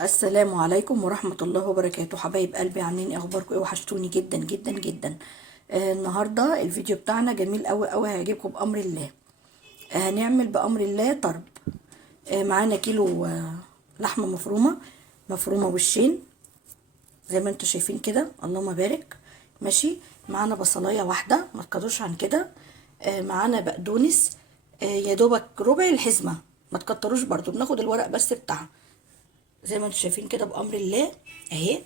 السلام عليكم ورحمة الله وبركاته. حبايب قلبي، عاملين ايه؟ اخباركم ايه؟ وحشتوني جدا جدا جدا. النهارده الفيديو بتاعنا جميل قوي قوي، هيعجبكم بامر الله. هنعمل بامر الله طرب. معانا كيلو لحمه مفرومه، مفرومه وشين زي ما انتم شايفين كده، اللهم بارك. ماشي. معانا بصلايه واحده، ما تكتروش عن كده. معانا بقدونس، يا دوبك ربع الحزمه، ما تكتروش برضو، بناخد الورق بس بتاعها زي ما انتم شايفين كده بامر الله. اهي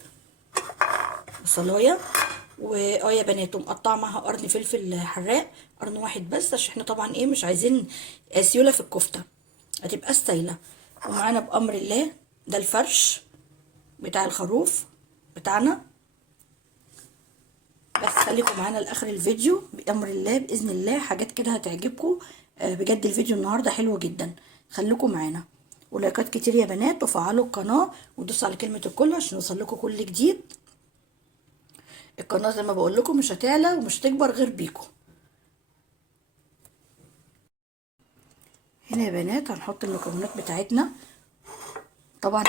بصلايه يا بنات، ومقطعه معاها قرن فلفل حراق، قرن واحد بس، عشان احنا طبعا ايه مش عايزين سيوله في الكفته، هتبقى سايله. ومعانا بامر الله ده الفرش بتاع الخروف بتاعنا. بس خليكم معانا لاخر الفيديو بامر الله، باذن الله حاجات كده هتعجبكم. بجد الفيديو النهارده حلو جدا، خليكم معانا. ولايكات كتير يا بنات، وفعلوا القناه ودوسوا على كلمه الكل عشان يوصلكوا كل جديد. القناه زي ما بقول لكم مش هتعلى ومش هتكبر غير بيكم. هنا يا بنات هنحط المكونات بتاعتنا. طبعا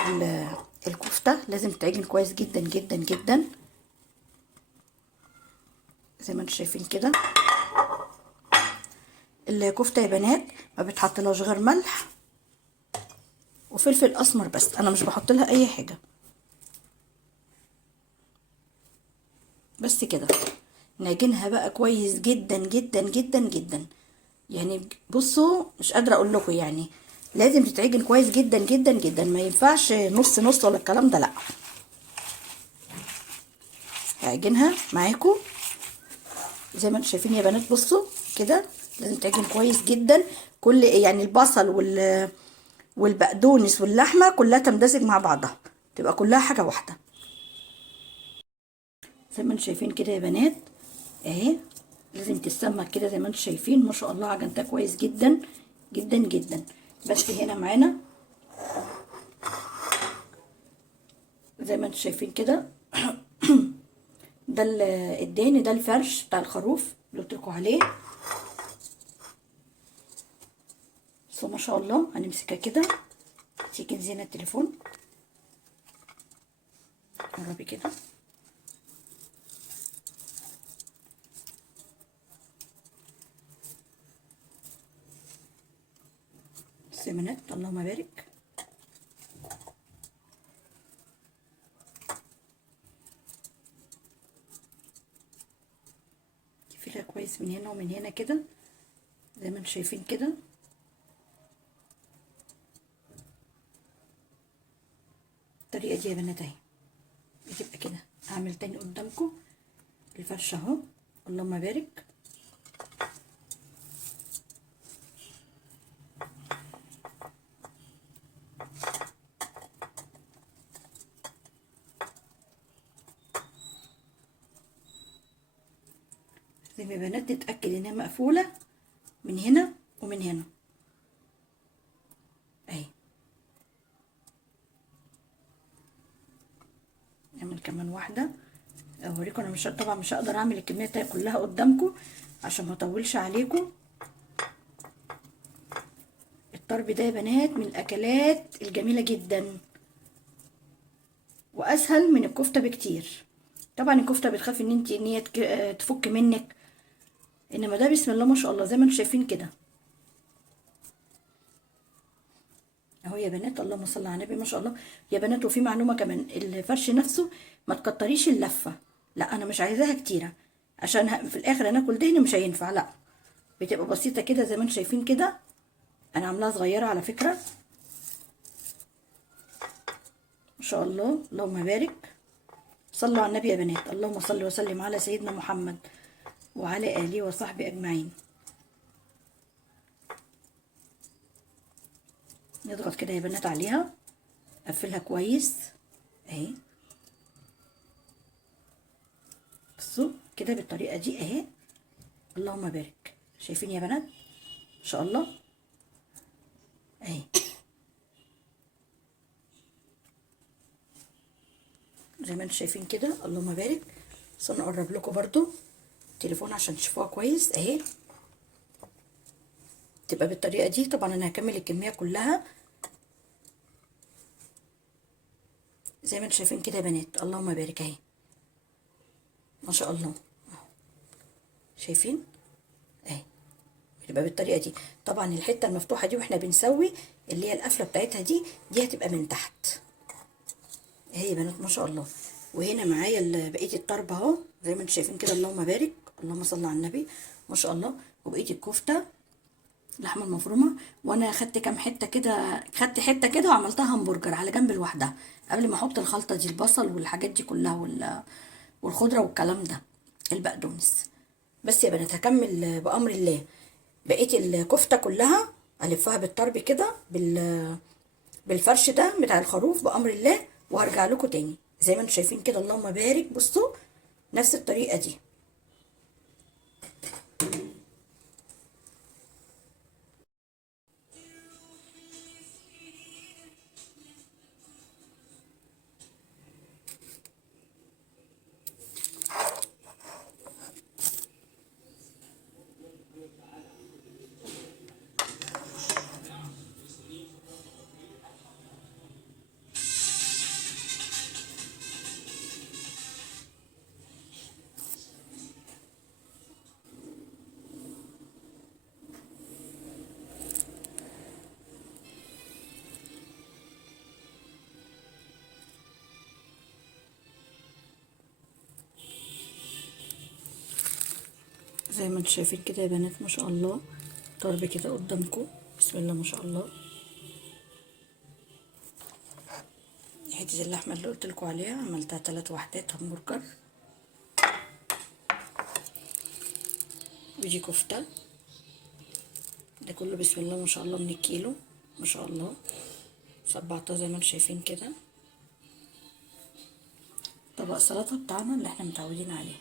الكفته لازم تتعجن كويس جدا جدا جدا زي ما انتم شايفين كده. الكفته يا بنات ما بتحطلهاش غير ملح وفلفل اسمر بس، انا مش بحط لها اي حاجه، بس كده. نعجنها بقى كويس جدا جدا جدا جدا، يعني بصوا مش قادره اقول لكم، يعني لازم تتعجن كويس جدا جدا جدا، ما ينفعش نص نص ولا الكلام ده، لا. هعجنها معاكم زي ما انتم شايفين يا بنات، بصوا كده لازم تعجن كويس جدا. كل يعني البصل والبقدونس واللحمه كلها تمتزج مع بعضها، تبقى كلها حاجه واحده زي ما انتم شايفين كده يا بنات. اهي لازم تتسمك كده زي ما انتم شايفين، ما شاء الله عجنتها كويس جدا جدا جدا. بس هنا معانا زي ما انتم شايفين كده ده الدهن، ده الفرش بتاع الخروف اللي قلت لكم عليه. بس ما شاء الله هنمسكها كده، تيجي زينة التليفون قربي كده. سمنت اللهم بارك. تقفلها كويس من هنا ومن هنا كده زي ما انتم شايفين كده. الطريقه دي يا بنات اهي بتبقى كده. هعمل تاني قدامكم الفرش اهو، اللهم بارك. زي ما يا بنات تتاكد انها مقفوله من هنا ومن هنا اهي. نعمل كمان واحده اوريكم. انا مش طبعا مش هقدر اعمل الكميه دي كلها قدامكم عشان ما اطولش عليكم. الطرب ده يا بنات من الاكلات الجميله جدا، واسهل من الكفته بكتير. طبعا الكفته بتخاف ان هي تفك منك، انما ده بسم الله ما شاء الله زي ما انتم شايفين كده اهو يا بنات. اللهم صل على النبي، ما شاء الله يا بنات. وفي معلومه كمان، الفرش نفسه ما تكتريش اللفه، لا انا مش عايزاها كتيره عشان في الاخر هناكل دهن مش هينفع، لا بتبقى بسيطه كده زي ما انتم شايفين كده. انا عاملاها صغيره على فكره، ما شاء الله اللهم بارك. صلوا على النبي يا بنات، اللهم صل وسلم على سيدنا محمد وعلى اله وصحبه اجمعين. نضغط كده يا بنات عليها، اقفلها كويس اهي. بصوا كده بالطريقه دي اهي، اللهم بارك. شايفين يا بنات ما شاء الله اهي. زي ما انتم شايفين كده اللهم بارك. بس انا اقرب لكم برضو التليفون عشان تشوفوها كويس اهي. تبقى بالطريقه دي. طبعا انا هكمل الكميه كلها زي ما انتم شايفين كده يا بنات، اللهم بارك اهي، ما شاء الله. شايفين اهي، بتبقى بالطريقه دي. طبعا الحته المفتوحه دي واحنا بنسوي اللي هي القفله بتاعتها دي هتبقى من تحت اهي يا بنات، ما شاء الله. وهنا معايا بقيه الطرب اهو، زي ما انتم شايفين كده، اللهم بارك، اللهم صل على النبي، ما شاء الله. وبقيه الكفته اللحمه المفرومه، وانا خدت كام حته كده، خدت حته كده وعملتها همبرجر على جنب لوحدها قبل ما احط الخلطه دي، البصل والحاجات دي كلها والخضره والكلام ده، البقدونس. بس يا بنات هكمل بامر الله بقيه الكفته كلها، الفها بالطرب كده بالفرش ده بتاع الخروف بامر الله، وهرجع لكم تاني زي ما انتم شايفين كده، اللهم بارك. بصوا نفس الطريقه دي. زي ما انتم شايفين كده يا بنات، ما شاء الله، طرب كده قدامكم، بسم الله ما شاء الله. حته اللحمه اللي قلت لكم عليها عملتها 3 وحدات همبرجر. ودي كفته، ده كله بسم الله ما شاء الله من الكيلو، ما شاء الله. صبعتها زي ما انتم شايفين كده. طبق السلطه بتاعنا اللي احنا متعودين عليه.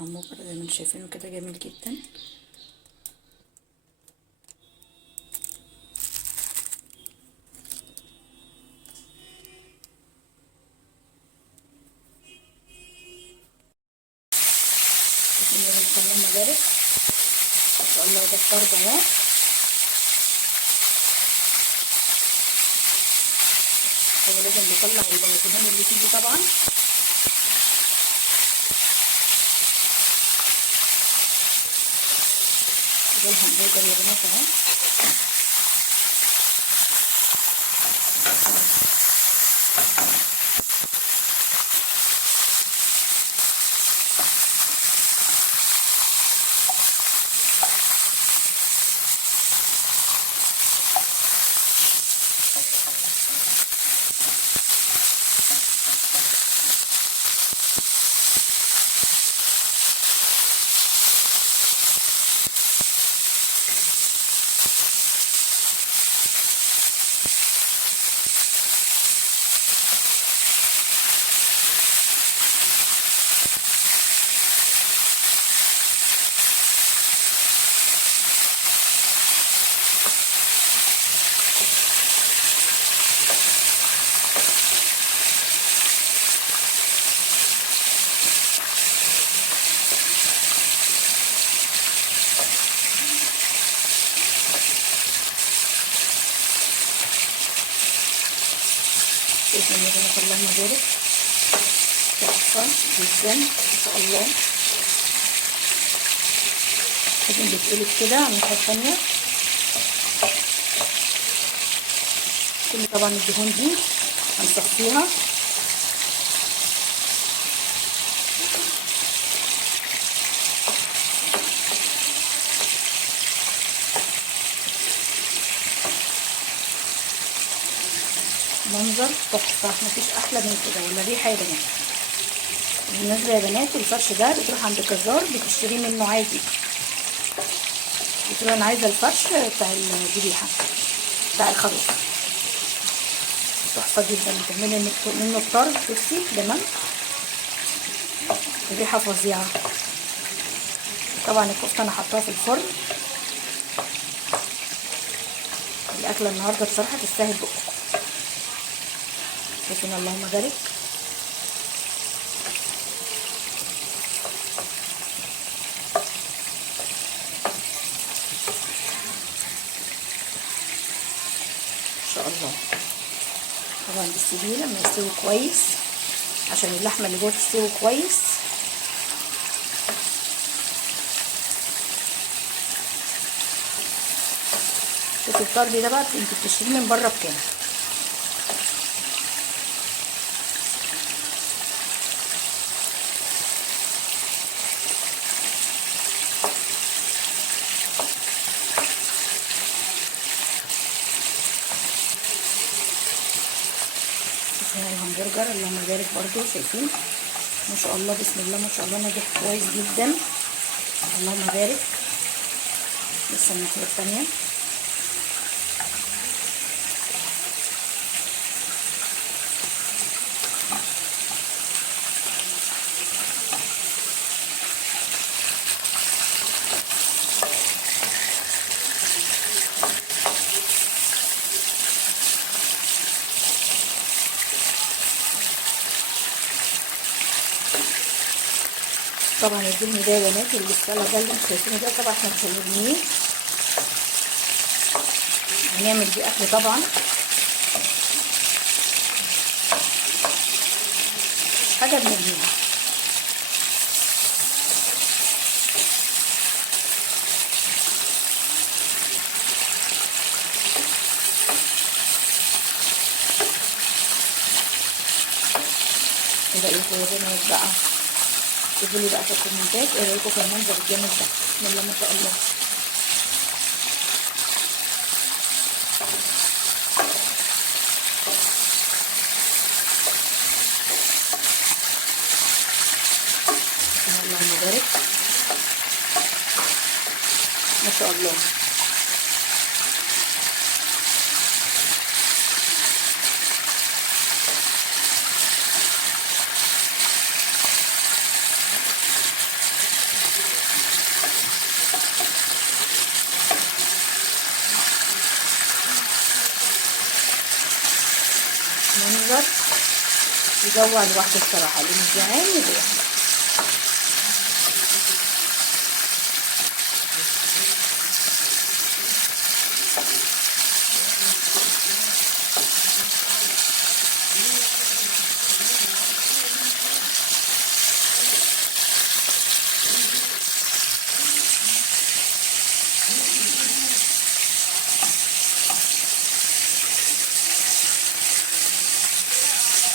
همبرجر زي ما انتم شايفينه كده جميل جدا. بسم الله ما شاء الله، مبارك، ما شاء الله. ده الطرب اهو، هو لازم نطلع الدهون اللي فيه طبعا. ده الهمبرجر يا بنات اهو. بسم الله ما شاء الله، مبارك، تحفه جدا ما شاء الله. لازم بتقلب كده على الناحيه التانيه. كل طبعا الدهون دي هنصفيها. منظر تحفه، مفيش احلى من كده ولا ريحه يا بنات. بالنسبه يا بنات الفرش ده بتروح عند الجزار بتشتريه منه عادي، بتقول انا عايزه الفرش بتاع الذبيحه بتاع الخروف، تحفه جدا. بتعملي منه الطرب، بصي جمال، الريحه فظيعه. طبعا الكفته انا حطاها في الفرن. الاكله النهارده بصراحه تستاهل بقكم. شايفين، اللهم بارك. الله. طبعا بتسيبيه لما يستوي كويس عشان اللحمه اللي جوه تستوي كويس. شوفي الطرب ده بقى انت بتشتريه من بره بكام. الهمبرجر اللهم بارك برضو، شايفين ما شاء الله بسم الله ما شاء الله ناجح كويس جدا، اللهم بارك. لسه الناحيه الثانيه. طبعا الجبن ده يا بنات اللي السلطه ده اللي انتوا شايفينه ده طبعا احنا مش هنرميه، هنعمل بيه اكل طبعا. حاجه بنرميها. ايه رايكم يا بنات بقى؟ شوفوا لي بقى في الكومنتات ايه رايكم في المنظر الجامد ده، بسم الله ما شاء الله. اللهم بارك ما شاء الله. منظر يجوع لوحده الصراحه، اللي مش جعان يروح.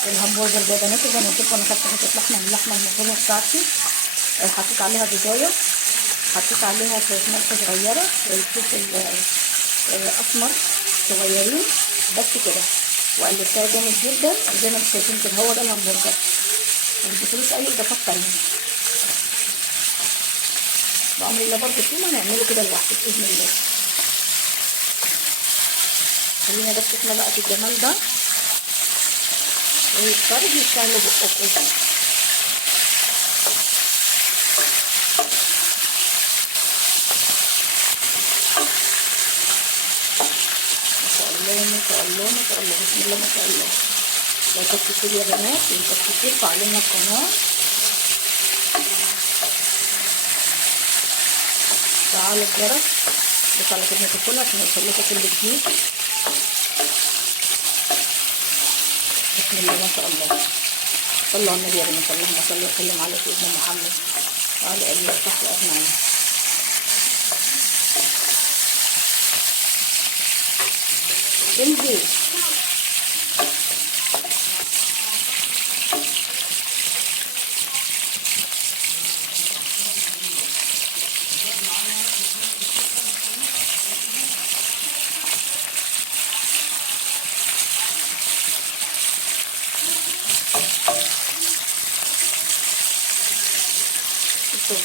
الهمبرجر ده بنات زي ما قلت لكم انا خدت حته لحمه من اللحمه المفرومه بتاعتي، حطيت عليها بيضايه، حطيت عليها شويه ملح صغيره، شويه فلفل اسمر صغيرين بس كده، وقلبتها جامد جدا زي ما انتم شايفين كده. هو ده الهمبرجر، ما بتدخلوش اي اضافات تانيه. بأمر الله برضه طول ما نعمله كده لوحده باذن الله. خلينا بس احنا بقى في الجمال ده والطرب يشتغلوا بقكم. ما شاء الله ما شاء الله ما شاء الله بسم الله ما شاء الله. لايكات كتير يا بنات، لايكات كتير، فعلوا لنا القناه، فعلوا الجرس، بس على كلمة الكل عشان يوصل لكم كل جديد. بسم الله ما شاء الله. صلوا على النبي يا بنات، اللهم صل وسلم على سيدنا محمد وعلى اله وصحبه اجمعين. البيت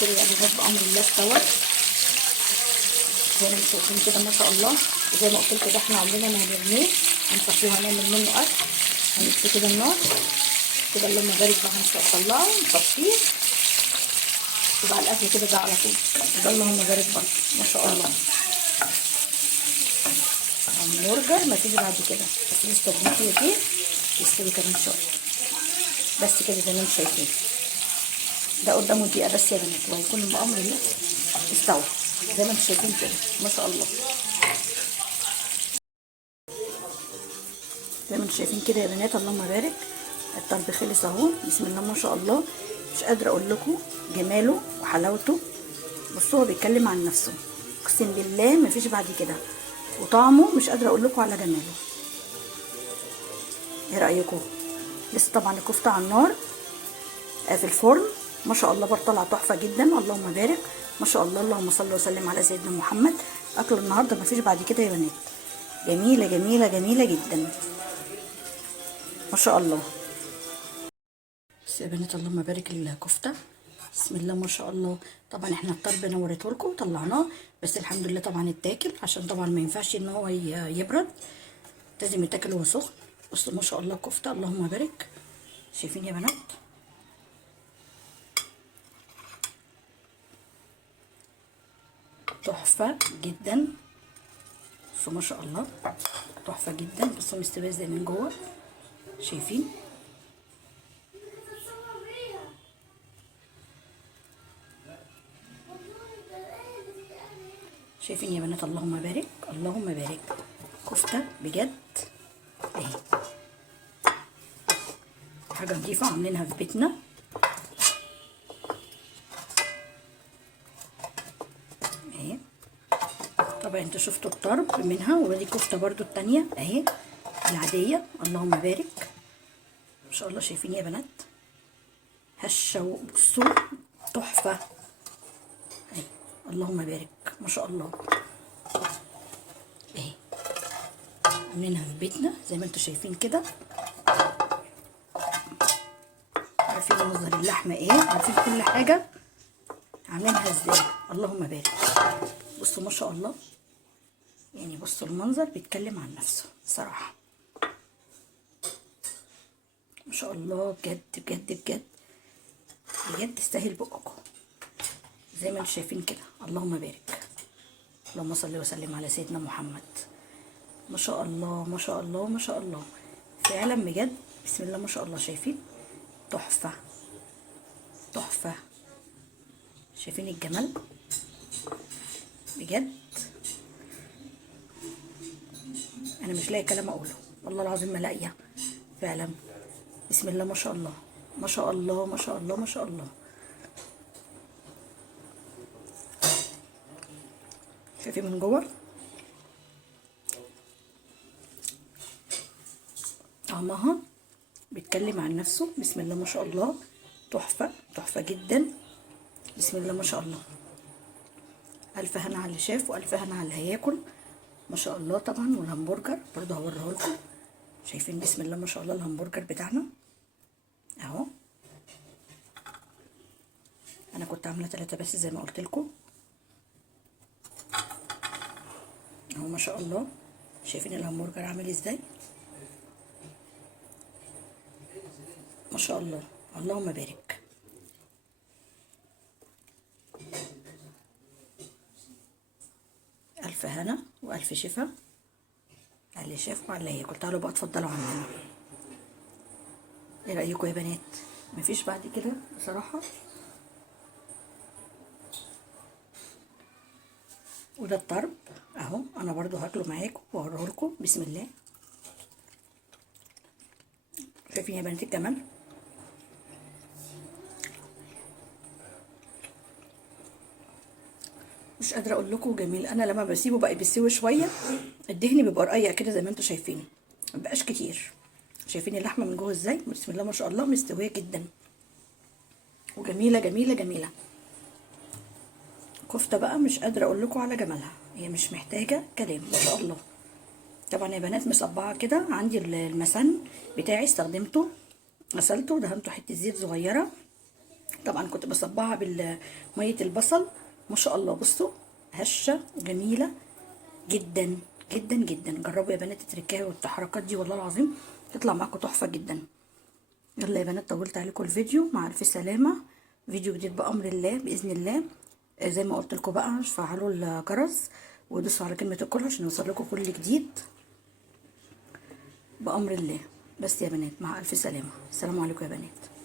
كده يا بنات بأمر الله استوت زي ما انتم شايفين كده ما شاء الله. زي ما قلت لكم ده احنا عمرنا ما هنرميه، هنصفيه وهنعمل منه اكل. هنطفي كده النار كده، اللهم بارك بقى، هنطلعه نصفيه يبقى الاكل كده ده على طول. ده اللهم بارك برضه ما شاء الله. همبرجر ما تيجي بعد كده، بس لسه الناحيه دي يستوي كمان شويه بس كده زي ما انتم شايفين. ده قدامه دقيقه بس يا بنات وهيكون بأمر الله استوى زي ما انتم شايفين كده ما شاء الله. زي ما انتم شايفين كده يا بنات، اللهم بارك. الطرب خلص اهو، بسم الله ما شاء الله. مش قادره اقول لكم جماله وحلاوته. بصوا هو بيتكلم عن نفسه، اقسم بالله مفيش بعد كده. وطعمه مش قادره اقول لكم على جماله. ايه رايكم؟ لسه طبعا الكفته على النار في الفرن، ما شاء الله برضه طالعه تحفه جدا، اللهم بارك ما شاء الله. اللهم صل وسلم على سيدنا محمد. اكل النهارده مفيش بعد كده يا بنات. جميله جميله جميله جدا ما شاء الله. بس يا بنات اللهم بارك الكفته، بسم الله ما شاء الله. طبعا احنا الطرب نورته لكم وطلعناه، بس الحمد لله طبعا اتاكل، عشان طبعا ما ينفعش ان هو يبرد، لازم يتاكل وهو سخن. بصوا ما شاء الله الكفته، اللهم بارك. شايفين يا بنات؟ تحفه جدا. بصوا ما شاء الله تحفه جدا. بصوا مستويه ازاي من جوه، شايفين؟ شايفين يا بنات؟ اللهم بارك اللهم بارك. كفته بجد اهي، حاجه نضيفه عاملينها في بيتنا اهي. طبعا انتوا شفتوا الطرب منها، ودي كفته برضو التانية اهي العاديه، اللهم بارك ما شاء الله. شايفين يا بنات؟ هشه وبصوا تحفه اهي، اللهم بارك ما شاء الله اهي. عاملينها في بيتنا زي ما انتوا شايفين كده. عارفين مصدر اللحمه ايه، عارفين كل حاجه عاملينها ازاي، اللهم بارك. بصوا ما شاء الله، يعني بصوا المنظر بيتكلم عن نفسه صراحه ما شاء الله. بجد بجد بجد بجد تستاهل بقكم زي ما انتم شايفين كده، اللهم بارك. اللهم صل وسلم على سيدنا محمد. ما شاء الله ما شاء الله ما شاء الله فعلا بجد، بسم الله ما شاء الله. شايفين؟ تحفه تحفه. شايفين الجمال بجد؟ انا مش لاقي كلام اقوله، والله العظيم ما لاقيه فعلا. بسم الله ما شاء الله ما شاء الله ما شاء الله ما شاء الله. شايفين من جوه؟ طعمها بيتكلم عن نفسه، بسم الله ما شاء الله. تحفه تحفه جدا، بسم الله ما شاء الله. الف هنا على اللي شاف والف هنا على اللي هياكل ما شاء الله. طبعا والهمبرجر برضه هوريه لكم. شايفين؟ بسم الله ما شاء الله الهمبرجر بتاعنا اهو. انا كنت عامله 3 بس زي ما قلت لكم اهو ما شاء الله. شايفين الهمبرجر عامل ازاي؟ ما شاء الله، اللهم بارك. الف هنا والف شفا على اللي شاف وعلى اللي ياكل. تعالوا بقى اتفضلوا عندنا. ايه رايكم يا بنات؟ مفيش بعد كده بصراحه. وده الطرب اهو، انا برضو هاكله معاكم واوريه لكم، بسم الله. شايفين يا بنات الجمال؟ مش قادره اقول لكم جميل. انا لما بسيبه بقى بيستوي شويه، الدهن بيبقى رقيق كده زي ما انتم شايفين، مبقاش كتير. شايفين اللحمه من جوه ازاي؟ بسم الله ما شاء الله، مستويه جدا وجميله جميله جميله. كفته بقى مش قادره اقول لكم على جمالها، هي مش محتاجه كلام ما شاء الله. طبعا يا بنات مصبعه كده عندي المسن بتاعي، استخدمته غسلته ودهنته حته زيت صغيره. طبعا كنت بصبعها بميه البصل ما شاء الله. بصوا هشه جميله جدا جدا جدا. جربوا يا بنات التركايه والتحركات دي، والله العظيم تطلع معاكم تحفه جدا. يلا يا بنات طولت عليكم الفيديو، مع الف سلامه. فيديو جديد بامر الله باذن الله. زي ما قلت لكم بقى فعلوا الجرس ودوسوا على كلمه الكل عشان يوصل لكم كل جديد بامر الله. بس يا بنات مع الف سلامه، السلام عليكم يا بنات.